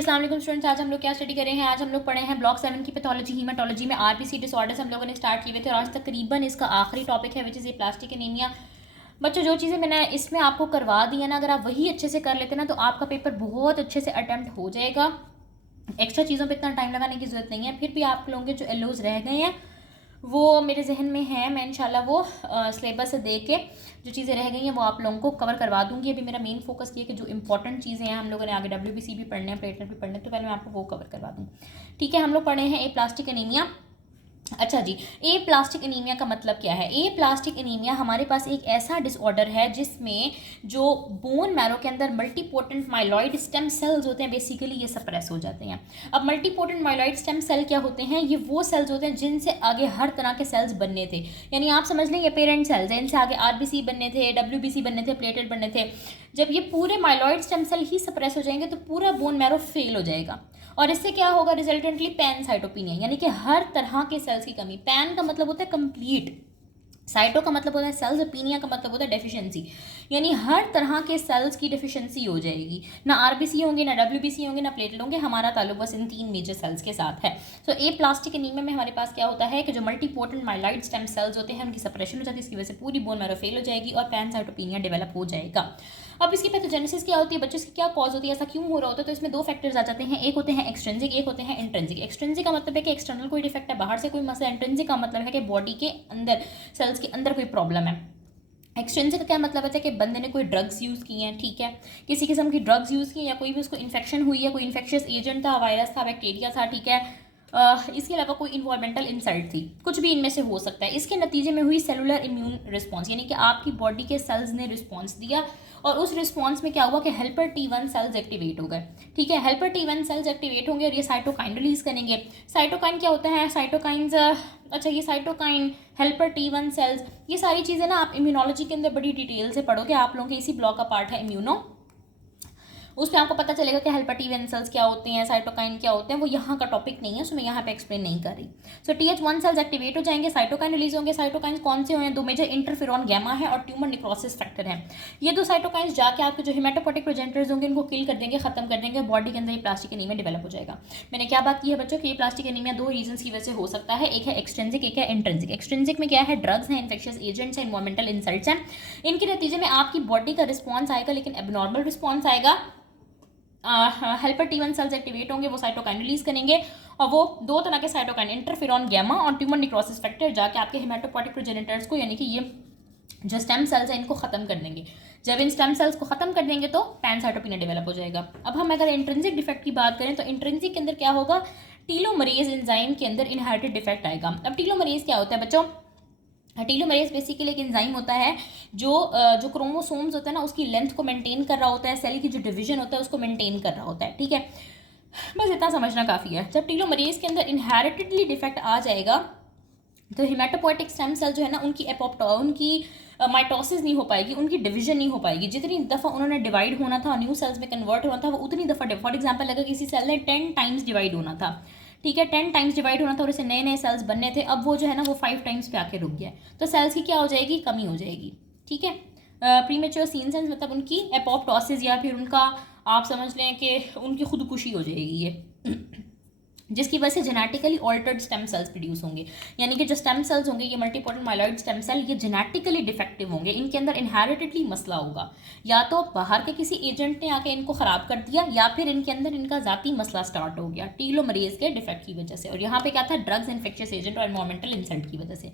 अस्सलाम वालेकुम स्टूडेंट्स, आज हम लोग क्या स्टडी कर रहे हैं। आज हम लोग पढ़े हैं ब्लॉक 7 की पैथोलॉजी हीमाटोलॉजी में आरबीसी डिसऑर्डर्स हम लोगों ने स्टार्ट किए हुए थे और आज तकरीबन इसका आखिरी टॉपिक है which is a plastic anaemia. बच्चों, जो चीज़ें मैंने इसमें आपको करवा दी है ना, अगर आप वही अच्छे से कर लेते ना तो आपका पेपर बहुत अच्छे से अटैम्प्ट हो जाएगा। एक्स्ट्रा चीज़ों पर इतना टाइम लगाने की ज़रूरत नहीं है। फिर भी आप लोगों के जो एलोज रह गए हैं वो मेरे जहन में है, मैं इंशाल्लाह वो सिलेबस से देख के जो चीज़ें रह गई हैं वो आप लोगों को कवर करवा दूंगी। अभी मेरा मेन फोकस ये है कि जो इंपॉर्टेंट चीज़ें हैं हम लोगों ने आगे डब्ल्यूबीसी भी पढ़ने हैं, प्लेटलेट भी पढ़ने हैं, तो पहले मैं आपको वो कवर करवा दूँ। ठीक है, हम लोग पढ़े हैं ए प्लास्टिक एनीमिया। अच्छा जी, ए प्लास्टिक एनीमिया का मतलब क्या है। ए प्लास्टिक एनीमिया हमारे पास एक ऐसा डिसऑर्डर है जिसमें जो बोन मैरो के अंदर मल्टीपोटेंट माइलॉइड स्टेम सेल्स होते हैं, बेसिकली ये सप्रेस हो जाते हैं। अब मल्टीपोटेंट माइलॉइड स्टेम सेल क्या होते हैं, ये वो सेल्स होते हैं जिनसे आगे हर तरह के सेल्स बनने थे। यानी आप समझ लें ये पेरेंट सेल्स हैं, इनसे आगे आरबीसी बनने थे, डब्ल्यूबीसी बनने थे, प्लेटेड बनने थे। जब ये पूरे माइलॉइड स्टेम सेल ही सप्रेस हो जाएंगे तो पूरा बोन मैरो फेल हो जाएगा और इससे क्या होगा, रिजल्टेंटली पैनसाइटोपिनिया, यानी कि हर तरह के सेल्स की कमी। पैन का मतलब होता है कंप्लीट, साइटो का मतलब होता है सेल्स, ओपिनिया का मतलब होता है डेफिशिएंसी, यानी हर तरह के सेल्स की डेफिशिएंसी हो जाएगी। ना आरबीसी होंगे, ना डब्ल्यूबीसी होंगे, ना प्लेटलेट होंगे। हमारा ताल्लुक बस इन 3 मेजर सेल्स के साथ है। सो ए प्लास्टिक एनीमिया में हमारे पास क्या होता है कि जो मल्टीपोटेंट माइलॉइड स्टेम सेल्स होते हैं उनकी सप्रेशन हो जाती है, इसकी वजह से पूरी बोन मैरो फेल हो जाएगी और पैनसाइटोपिनिया डेवलप हो जाएगा। अब इसकी पैथोजेनेसिस क्या होती है बच्चों, इसकी क्या कॉज होती है, ऐसा क्यों हो रहा होता है, तो इसमें 2 फैक्टर्स आ जाते हैं। एक होते हैं एक्सट्रिंसिक, एक होते हैं इंट्रिंसिक। एक्सट्रिंसिक का मतलब है कि एक्सटर्नल कोई डिफेक्ट है, बाहर से कोई मसला। इंट्रिंसिक का मतलब है कि बॉडी के अंदर, सेल्स के अंदर कोई प्रॉब्लम है। एक्सट्रिंसिक का क्या मतलब है कि बंदे ने कोई ड्रग्स यूज़ किए हैं, ठीक है, किसी किस्म की ड्रग्स यूज़ की या कोई भी उसको इन्फेक्शन हुई है, कोई इन्फेक्शियस एजेंट था, वायरस था, बैक्टीरिया था, ठीक है। इसके अलावा कोई इन्वायरमेंटल इंसल्ट थी, कुछ भी इनमें से हो सकता है। इसके नतीजे में हुई सेलुलर इम्यून रिस्पॉन्स, यानी कि आपकी बॉडी के सेल्स ने रिस्पॉन्स दिया और उस रिस्पॉन्स में क्या हुआ कि हेल्पर T1 सेल्स एक्टिवेट हो गए, ठीक है। हेल्पर T1 सेल्स एक्टिवेट होंगे और ये साइटोकाइन रिलीज करेंगे। साइटोकाइन क्या होता है, साइटोकाइंस, अच्छा ये साइटोकाइन, हेल्पर T1 सेल्स, ये सारी चीज़ें ना आप इम्यूनोलॉजी के अंदर बड़ी डिटेल से पढ़ोगे। आप लोगों के इसी ब्लॉक का पार्ट है इम्यूनो, उसमें आपको पता चलेगा कि हेल्पर T1 सेल्स क्या होते हैं, साइटोकाइन क्या होते हैं। वो यहाँ का टॉपिक नहीं है, सो मैं यहाँ पे एक्सप्लेन नहीं कर रही। सो TH1 सेल्स एक्टिवेट हो जाएंगे, साइटोकाइन रिलीज होंगे। साइटोकाइन कौन से हैं, 2 मेजर, इंटरफेरॉन गैमा है और ट्यूमर निक्रोसिस फैक्टर है। ये 2 साइटोकाइंस जाके आपके जो हेमेटोपोटिक प्रोजेनिटर्स होंगे उनको किल कर देंगे, खत्म कर देंगे, बॉडी के अंदर ये प्लास्टिक एनीमिया डेवलप हो जाएगा। मैंने क्या बात की है बच्चों कि ये प्लास्टिक एनीमिया 2 रीजन की वजह से हो सकता है, एक है एक्सट्रिंसिक, एक है इंट्रिंसिक। एक्सट्रिंसिक में क्या है, ड्रग्स हैं, इन्फेक्शियस एजेंट्स हैं, इन्वायरमेंटल इंसल्ट्स हैं। इनके नतीजे में आपकी बॉडी का रिस्पॉन्स आएगा, लेकिन एबनॉर्मल रिस्पॉन्स आएगा। हेल्पर T1 सेल्स एक्टिवेट होंगे, वो साइटोकाइन रिलीज करेंगे और वो 2 तरह के साइटोकाइन, इंटरफेरॉन गैमा और ट्यूमर निक्रोसिस फैक्टर, जाके आपके हेमेटोपोटिक प्रोजेनिटर्स को, यानी कि ये जो स्टेम सेल्स हैं इनको खत्म कर देंगे। जब इन स्टेम सेल्स को खत्म कर देंगे तो पैनसाइटोपिनिया डेवलप हो जाएगा। अब हम अगर इंट्रिंसिक डिफेक्ट की बात करें तो इंट्रिंसिक के अंदर क्या होगा, टीलोमरेज एंजाइम के अंदर इनहेरिटेड डिफेक्ट आएगा। अब टीलोमरेज क्या होता है बच्चों, टीलोमरेज बेसिकली एक एंजाइम होता है जो क्रोमोसोम्स होता है ना उसकी लेंथ को मेंटेन कर रहा होता है, सेल की जो डिवीजन होता है उसको मेंटेन कर रहा होता है, ठीक है। बस इतना समझना काफ़ी है। जब टीलोमरेज के अंदर इनहेरिटेडली डिफेक्ट आ जाएगा तो हेमेटोपोएटिक स्टेम सेल जो है ना उनकी माइटोसिस नहीं हो पाएगी, उनकी डिवीजन नहीं हो पाएगी। जितनी दफ़ा उन्होंने डिवाइड होना था, न्यू सेल्स में कन्वर्ट होना था, वो उतनी दफ़ा, फॉर एग्जाम्पल अगर किसी सेल ने 10 टाइम्स डिवाइड होना था, ठीक है, 10 टाइम्स डिवाइड होना था और इसे नए नए सेल्स बनने थे, अब वो जो है ना वो 5 टाइम्स पे आके रुक गया, तो सेल्स की क्या हो जाएगी, कमी हो जाएगी, ठीक है। प्रीमेच्योर सीनेसेंस मतलब उनकी एपोप्टोसिस या फिर उनका आप समझ लें कि उनकी खुदकुशी हो जाएगी ये जिसकी वजह से genetically altered stem cells produce होंगे। यानी कि जो स्टेम सेल्स होंगे ये मल्टीपोटेंट माइलॉइड स्टेम सेल, ये जेनेटिकली डिफेक्टिव होंगे, इनके अंदर इनहेरिटेडली मसला होगा, या तो बाहर के किसी एजेंट ने आके इनको ख़राब कर दिया या फिर इनके अंदर इनका ज़ाती मसला स्टार्ट हो गया टीलोमरेज के डिफेक्ट की वजह से। और यहाँ पे क्या था, ड्रग्स, इन्फेक्शियस एजेंट और एनवायरमेंटल इंसल्ट की वजह से।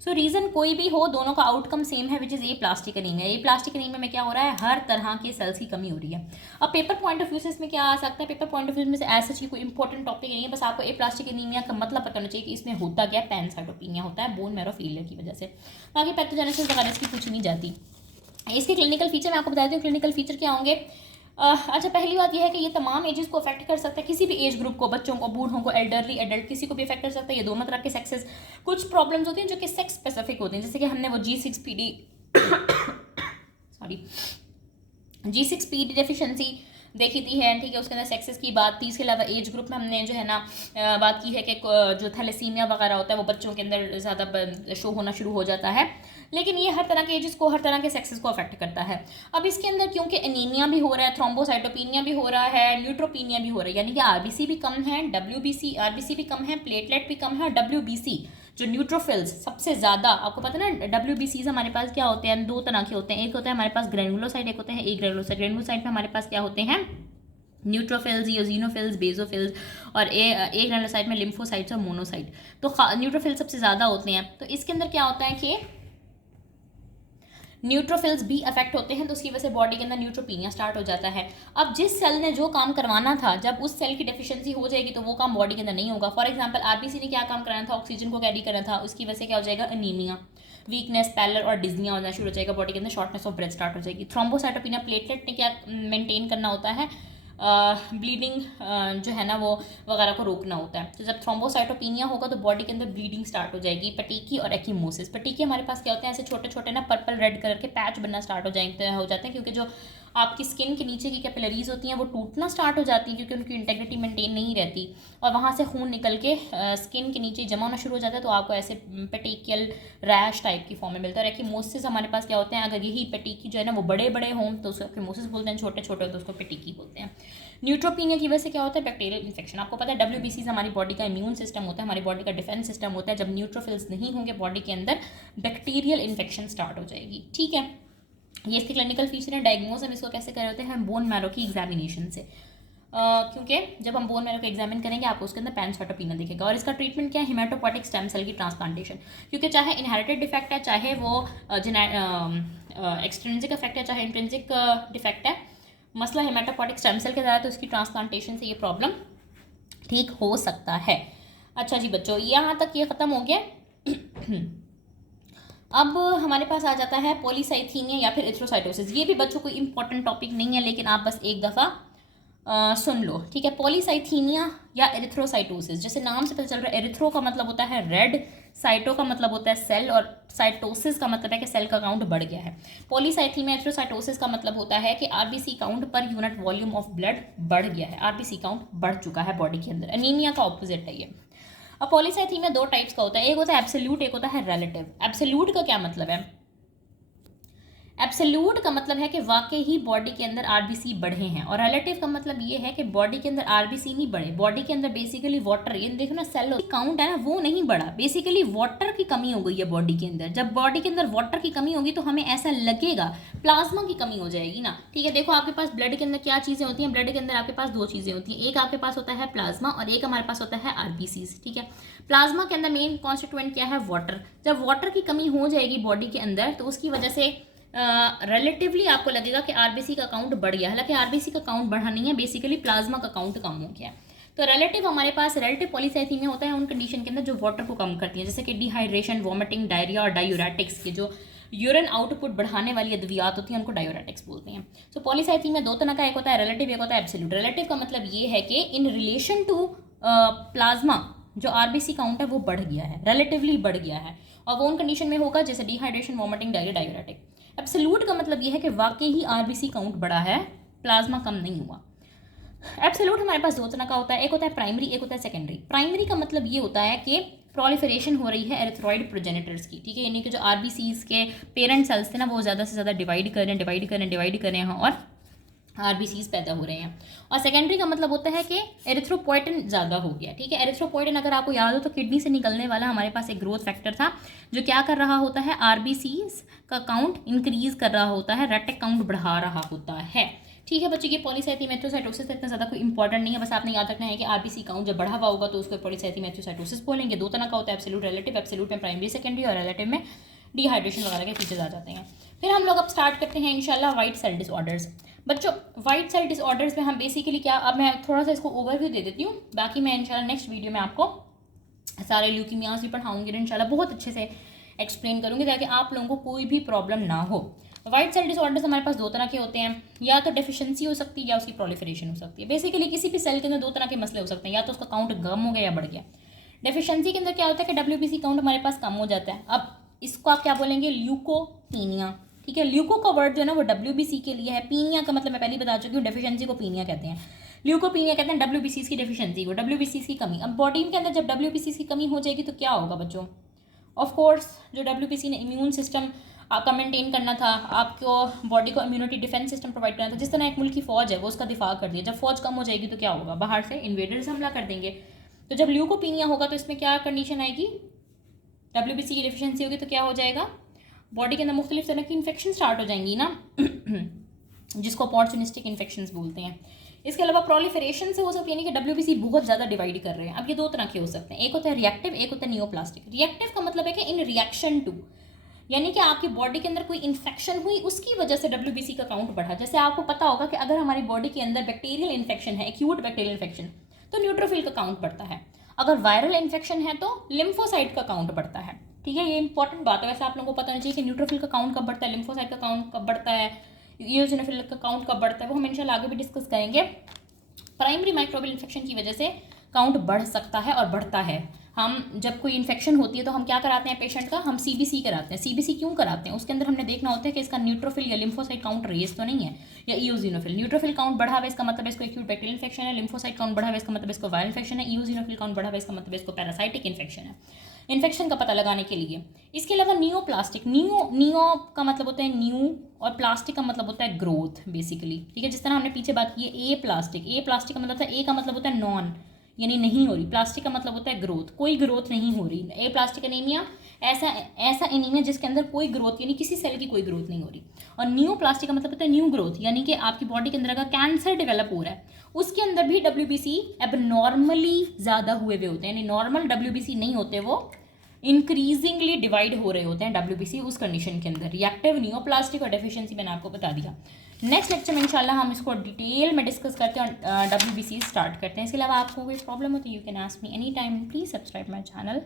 सो रीज़न कोई भी हो, दोनों का आउटकम सेम है, which is a plastic anaemia. ये प्लास्टिक एनीमिया में क्या हो रहा है, हर तरह के सेल्स की कमी हो रही है। अब पेपर पॉइंट ऑफ व्यू से इसमें क्या आ सकता है, पेपर पॉइंट ऑफ व्यू में से ऐसा चीज कोई इंपॉर्टेंट टॉपिक नहीं है, बस आपको ए प्लास्टिक एनीमिया का मतलब पता होना चाहिए कि इसमें होता क्या, पैनसाइटोपिनिया होता है बोन मैरो फेलियर की वजह से। बाकी पैथोजेनेसिस वगैरह इसकी पूछी नहीं जाती। इसके क्लिनिकल फीचर मैं आपको बता देती हूँ, क्लिनिकल फीचर क्या होंगे। अच्छा, पहली बात यह है कि ये तमाम एजेस को अफेक्ट कर सकता है, किसी भी एज ग्रुप को, बच्चों को, बूढ़ों को, एल्डरली, एडल्ट, किसी को भी अफेक्ट कर सकता है। ये दोनों तरह के सेक्सेस। कुछ प्रॉब्लम्स होती हैं जो कि सेक्स स्पेसिफिक होती हैं, जैसे कि हमने वो G6PD सॉरी G6PD डेफिशिएंसी, देखी थी है, ठीक है, उसके अंदर सेक्सेस की बात थी। इसके अलावा एज ग्रुप में हमने जो है ना बात की है कि जो थैलेसीमिया वगैरह होता है वो बच्चों के अंदर ज़्यादा शो होना शुरू हो जाता है, लेकिन ये हर तरह के एजेस को, हर तरह के सेक्सेस को अफेक्ट करता है। अब इसके अंदर क्योंकि एनीमिया भी हो रहा है, थ्रोम्बोसाइटोपिनिया भी हो रहा है, न्यूट्रोपिनिया भी हो रहा है, यानी कि आरबीसी भी कम है, डब्ल्यूबीसी आरबीसी भी कम है, प्लेटलेट भी कम है, और डब्ल्यूबीसी जो न्यूट्रोफिल्स सबसे ज़्यादा, आपको पता है ना डब्ल्यूबीसीज हमारे पास क्या होते हैं, दो तरह के होते हैं। एक होता है हमारे पास ग्रेनुलोसाइट, एक होते हैं ए ग्रेनुलोसाइट। ग्रेनुलोसाइट में हमारे पास क्या होते हैं, न्यूट्रोफिल्स, इओजिनोफिल्स, बेजोफिल्स, और ए ग्रेनुलोसाइट में लिम्फोसाइट्स और मोनोसाइट। तो न्यूट्रोफिल्स सबसे ज़्यादा होते हैं। तो इसके अंदर क्या होता है कि न्यूट्रोफिल्स भी अफेक्ट होते हैं, तो उसकी वजह से बॉडी के अंदर न्यूट्रोपीनिया स्टार्ट हो जाता है। अब जिस सेल ने जो काम करवाना था, जब उस सेल की डेफिशिएंसी हो जाएगी तो वो काम बॉडी के अंदर नहीं होगा। फॉर एग्जांपल आरबीसी ने क्या काम कराना था, ऑक्सीजन को कैरी करना था, उसकी वजह से क्या हो जाएगा, अनीमिया, वीकनेस, पैलर और डिजनिया होना शुरू हो जाएगा, बॉडी के अंदर शॉर्टनेस ऑफ ब्रेथ स्टार्ट हो जाएगी। थ्रोम्बोसाइटोपिनिया, प्लेटलेट ने क्या मेंटेन करना होता है, ब्लीडिंग जो है ना वो वगैरह को रोकना होता है। तो जब थ्रोम्बोसाइटोपिनिया होगा तो बॉडी के अंदर ब्लीडिंग स्टार्ट हो जाएगी। पटीकी और एक्यूमोसिस, पटीकी हमारे पास क्या होते हैं, ऐसे छोटे छोटे ना पर्पल रेड कलर के पैच बनना स्टार्ट हो जाते हैं, क्योंकि जो आपकी स्किन के नीचे की कैपिलरीज होती हैं वो टूटना स्टार्ट हो जाती हैं, क्योंकि उनकी इंटेग्रिटी मेंटेन नहीं रहती, और वहाँ से खून निकल के स्किन के नीचे जमा होना शुरू हो जाता है, तो आपको ऐसे पेटिकियल रैश टाइप की फॉर्म में मिलता है। और एक्यूमोसिस हमारे पास क्या होते हैं, अगर यही पेटिकी जो है ना वो बड़े बड़े हों तो उसको एक्यूमोसिस बोलते हैं, छोटे छोटे तो उसको पेटिकी बोलते हैं। न्यूट्रोपीनिया की वजह से क्या होता है, बैक्टीरियल इन्फेक्शन। आपको पता है डब्ल्यूबीसी हमारी बॉडी का इम्यून सिस्टम होता है, हमारी बॉडी का डिफेंस सिस्टम होता है। जब न्यूट्रोफिल्स नहीं होंगे बॉडी के अंदर, बैक्टीरियल इन्फेक्शन स्टार्ट हो जाएगी, ठीक है। ये इसके क्लिनिकल फीचर है। डायग्नोज हम इसको कैसे कर होते हैं, बोन मैरो की एग्जामिनेशन से, क्योंकि जब हम बोन मैरो को एग्जामिन करेंगे आपको उसके अंदर पैनसाइटोपिनिया दिखेगा। और इसका ट्रीटमेंट क्या है, हेमाटोपोइटिक स्टेम सेल की ट्रांसप्लांटेशन, क्योंकि चाहे इनहेरिटेड डिफेक्ट है, चाहे वो एक्सट्रिंसिक इफेक्ट है, चाहे इंट्रिंसिक डिफेक्ट है, मसला हेमाटोपोइटिक स्टेम सेल के द्वारा, तो उसकी ट्रांसप्लांटेशन से ये प्रॉब्लम ठीक हो सकता है। अच्छा जी बच्चों, यहाँ तक ये ख़त्म हो गया। अब हमारे पास आ जाता है पॉलीसाइथीमिया या फिर एरिथ्रोसाइटोसिस। ये भी बच्चों कोई इंपॉर्टेंट टॉपिक नहीं है, लेकिन आप बस एक दफ़ा सुन लो, ठीक है। पॉलीसाइथीमिया या एरिथ्रोसाइटोसिस, जैसे नाम से पता चल रहा है, एरिथ्रो का मतलब होता है रेड, साइटो का मतलब होता है सेल, और साइटोसिस का मतलब है कि सेल का काउंट बढ़ गया है। पॉलीसाइथीमिया एरिथ्रोसाइटोसिस का मतलब होता है कि RBC count per unit volume of blood बढ़ गया है, आरबीसी काउंट बढ़ चुका है बॉडी के अंदर। एनीमिया का ऑपोजिट है ये। अब पॉलीसाइथीमिया दो टाइप्स का होता है, एक होता है एब्सोल्यूट, एक होता है रिलेटिव। एब्सोल्यूट का क्या मतलब है, एब्सोल्यूट का मतलब है कि वाकई ही बॉडी के अंदर आरबीसी बढ़े हैं, और रिलेटिव का मतलब ये है कि बॉडी के अंदर आरबीसी नहीं बढ़े, बॉडी के अंदर बेसिकली वाटर, ये देखो ना सेल काउंट है ना वो नहीं बढ़ा, बेसिकली वाटर की कमी हो गई है बॉडी के अंदर। जब बॉडी के अंदर वाटर की कमी होगी तो हमें ऐसा लगेगा प्लाज्मा की कमी हो जाएगी ना, ठीक है। देखो आपके पास ब्लड के अंदर क्या चीज़ें होती हैं, ब्लड के अंदर आपके पास दो चीज़ें होती हैं, एक आपके पास होता है प्लाज्मा और एक हमारे पास होता है आरबीसीज, ठीक है। प्लाज्मा के अंदर मेन कॉन्स्टिट्यूएंट क्या है, वाटर। जब वाटर की कमी हो जाएगी बॉडी के अंदर तो उसकी वजह से रिलेटिवली आपको लगेगा कि आरबीसी का काउंट बढ़ गया, हालांकि आरबीसी का काउंट बढ़ा नहीं है, बेसिकली प्लाज्मा का काउंट कम हो गया है। तो रिलेटिव हमारे पास रिलेटिव पॉलीसाइथीमिया होता है उन कंडीशन के अंदर जो वाटर को कम करती है, जैसे कि डिहाइड्रेशन, वॉमिटिंग, डायरिया और डायूरेटिक्स, के जो यूरिन आउटपुट बढ़ाने वाली अद्वियात होती हैं उनको डायूरेटिक्स बोलते हैं। तो पॉलीसाइथीमिया दो तरह का, एक होता है रिलेटिव, एक होता है एब्सोल्यूट। रिलेटिव का मतलब ये है कि इन रिलेशन टू प्लाज्मा जो आरबीसी काउंट है वो बढ़ गया है, रिलेटिवली बढ़ गया है, और वो उन कंडीशन में होगा जैसे dehydration, vomiting, diarrhoea, diuretic. Absolute का मतलब ये है कि वाकई ही आरबीसी काउंट बढ़ा है, प्लाज्मा कम नहीं हुआ। एब्सोल्यूट हमारे पास दो तरह का होता है, एक होता है प्राइमरी, एक होता है सेकेंडरी। प्राइमरी का मतलब ये होता है कि प्रोलिफरेशन हो रही है एरिथ्रॉइड प्रोजेनिटर्स की, ठीक है, यानी कि जो आरबीसीज के पेरेंट सेल्स थे ना वो ज़्यादा से ज़्यादा डिवाइड कर रहे हैं और आरबीसीज पैदा हो रहे हैं। और सेकेंडरी का मतलब होता है कि एरिथ्रोपोइटिन ज़्यादा हो गया, ठीक है। एरिथ्रोपोइटिन अगर आपको याद हो तो किडनी से निकलने वाला हमारे पास एक ग्रोथ फैक्टर था जो क्या कर रहा होता है, आरबीसीज का काउंट इंक्रीज कर रहा होता है, रेटिक काउंट बढ़ा रहा होता है, ठीक है बच्चों। ये पॉलीसाइथीमिया एरिथ्रोसाइटोसिस इतना ज़्यादा कोई इंपॉर्टेंट नहीं है, बस आपने याद रखना है कि आरबीसी काउंट जब बढ़ा हुआ होगा तो उसको पॉलीसाइथीमिया एरिथ्रोसाइटोसिस बोलेंगे। दो तरह का होता है, एब्सोल्यूट, रिलेटिव। एब्सोल्यूट में प्राइमरी, सेकेंडरी, और रिलेटिव में डिहाइड्रेशन वगैरह के फीचर्स आ जाते हैं। फिर हम लोग अब स्टार्ट करते हैं इंशाल्लाह वाइट सेल डिसऑर्डर्स। बच्चों वाइट सेल डिसऑर्डर्स में हम बेसिकली क्या, अब मैं थोड़ा सा इसको ओवरव्यू दे देती हूँ, बाकी मैं इंशाल्लाह नेक्स्ट वीडियो में आपको सारे ल्यूकीमियाज भी पढ़ाऊंगी, इंशाल्लाह बहुत अच्छे से एक्सप्लेन करूँगी ताकि आप लोगों को कोई भी प्रॉब्लम ना हो। वाइट सेल डिसऑर्डर्स हमारे पास दो तरह के होते हैं, या तो डेफिशिएंसी हो सकती है या उसकी प्रोलिफरेशन हो सकती है। बेसिकली किसी भी सेल के अंदर दो तरह के मसले हो सकते हैं, या तो उसका काउंट कम हो गया या बढ़ गया। डेफिशिएंसी के अंदर क्या होता है कि डब्ल्यूबीसी काउंट हमारे पास कम हो जाता है। अब इसको आप क्या बोलेंगे, ल्यूकोपीनिया, ठीक है। ल्यूको का वर्ड जो है ना वो WBC के लिए है। पीनिया का मतलब मैं पहले बता चुकी हूँ, डेफिशिएंसी को पीनिया कहते हैं, ल्यूकोपीनिया कहते हैं WBC की डेफिशिएंसी को, WBC की कमी। अब बॉडी के अंदर जब WBC की कमी हो जाएगी तो क्या होगा बच्चों? ऑफ कोर्स जो WBC ने इम्यून सिस्टम आपका मेंटेन करना था, आपको बॉडी को इम्यूनिटी डिफेंस सिस्टम प्रोवाइड करना था, जिस तरह एक मुल्क की फौज है वो उसका दिफा कर दिया, जब फौज कम हो जाएगी तो क्या होगा? बाहर से इन्वेडर्स हमला कर देंगे। तो जब ल्यूकोपीनिया होगा तो इसमें क्या कंडीशन आएगी? WBC की डेफिशिएंसी होगी तो क्या हो जाएगा? बॉडी के अंदर मुख्तलिफ तरह की इन्फेक्शन स्टार्ट हो जाएंगी ना जिसको अपॉर्चुनिस्टिक इन्फेक्शंस बोलते हैं। इसके अलावा प्रोलिफरेशन से हो सकती है, यानी कि WBC बहुत ज़्यादा डिवाइड कर रहे हैं। अब ये दो तरह के हो सकते हैं, एक होता है रिएक्टिव, एक होता है नियोप्लास्टिक। रिएक्टिव का मतलब है कि इन रिएक्शन टू, यानी कि आपकी बॉडी के अंदर कोई इन्फेक्शन हुई उसकी वजह से WBC का काउंट बढ़ा। जैसे आपको पता होगा कि अगर हमारी बॉडी के अंदर बैक्टीरियल इन्फेक्शन है, एक्यूट बैक्टीरियल इन्फेक्शन, तो न्यूट्रोफिल का काउंट बढ़ता है। अगर वायरल इन्फेक्शन है तो लिम्फोसाइट का काउंट बढ़ता है। ठीक है, ये इंपॉर्टेंट बात है। वैसे आप लोगों को पता होना चाहिए कि न्यूट्रोफिल का काउंट कब बढ़ता है, लिम्फोसाइट का काउंट कब बढ़ता है, इओसिनोफिल का काउंट कब बढ़ता है, वो हम इंशाल्लाह आगे भी डिस्कस करेंगे। प्राइमरी माइक्रोबियल इन्फेक्शन की वजह से काउंट बढ़ सकता है और बढ़ता है। हम जब कोई इन्फेक्शन होती है तो हम क्या कराते हैं पेशेंट का? हम CBC कराते हैं। CBC क्यों कराते हैं? उसके अंदर हमने देखना होता है कि इसका न्यूट्रोफिल या लिम्फोसाइट काउंट रेज तो नहीं है, या इओसिनोफिल। न्यूट्रोफिल काउंट बढ़ा हुआ इसका मतलब इसको एक्यूट बैक्टीरियल इन्फेक्शन है, लिम्फोसाइट काउंट बढ़ा हुआ इसका मतलब इसको वायरल इन्फेक्शन है, इओसिनोफिल काउंट बढ़ा हुआ इसका मतलब इसको पैरासाइटिक इन्फेक्शन है। इन्फेक्शन का पता लगाने के लिए। इसके अलावा नियोप्लास्टिक, नियो का मतलब होता है न्यू और प्लास्टिक का मतलब होता है ग्रोथ बेसिकली। ठीक है, जिस तरह हमने पीछे बात की है ए प्लास्टिक का मतलब होता है, ए का मतलब होता है नॉन, यानी नहीं हो रही, प्लास्टिक का मतलब होता है ग्रोथ, कोई ग्रोथ नहीं हो रही। ए प्लास्टिक एनीमिया ऐसा एनीमिया जिसके अंदर कोई ग्रोथ, यानी किसी सेल की कोई ग्रोथ नहीं हो रही। और न्यू प्लास्टिक का मतलब होता है न्यू ग्रोथ, यानी कि आपकी बॉडी के अंदर अगर कैंसर डेवलप हो रहा है उसके अंदर भी WBC एबनॉर्मली ज़्यादा हुए हुए होते हैं, यानी नॉर्मल WBC नहीं होते, वो इंक्रीजिंगली डिवाइड हो रहे होते हैं WBC उस कंडीशन के अंदर। रिएक्टिव, नियोप्लास्टिक और डेफिशिएंसी मैंने आपको बता दिया। नेक्स्ट लेक्चर में इंशाल्लाह हम इसको डिटेल में डिस्कस करते हैं और WBC स्टार्ट करते हैं। इसके अलावा आपको कोई प्रॉब्लम होती है you can ask me any time. Please subscribe my channel.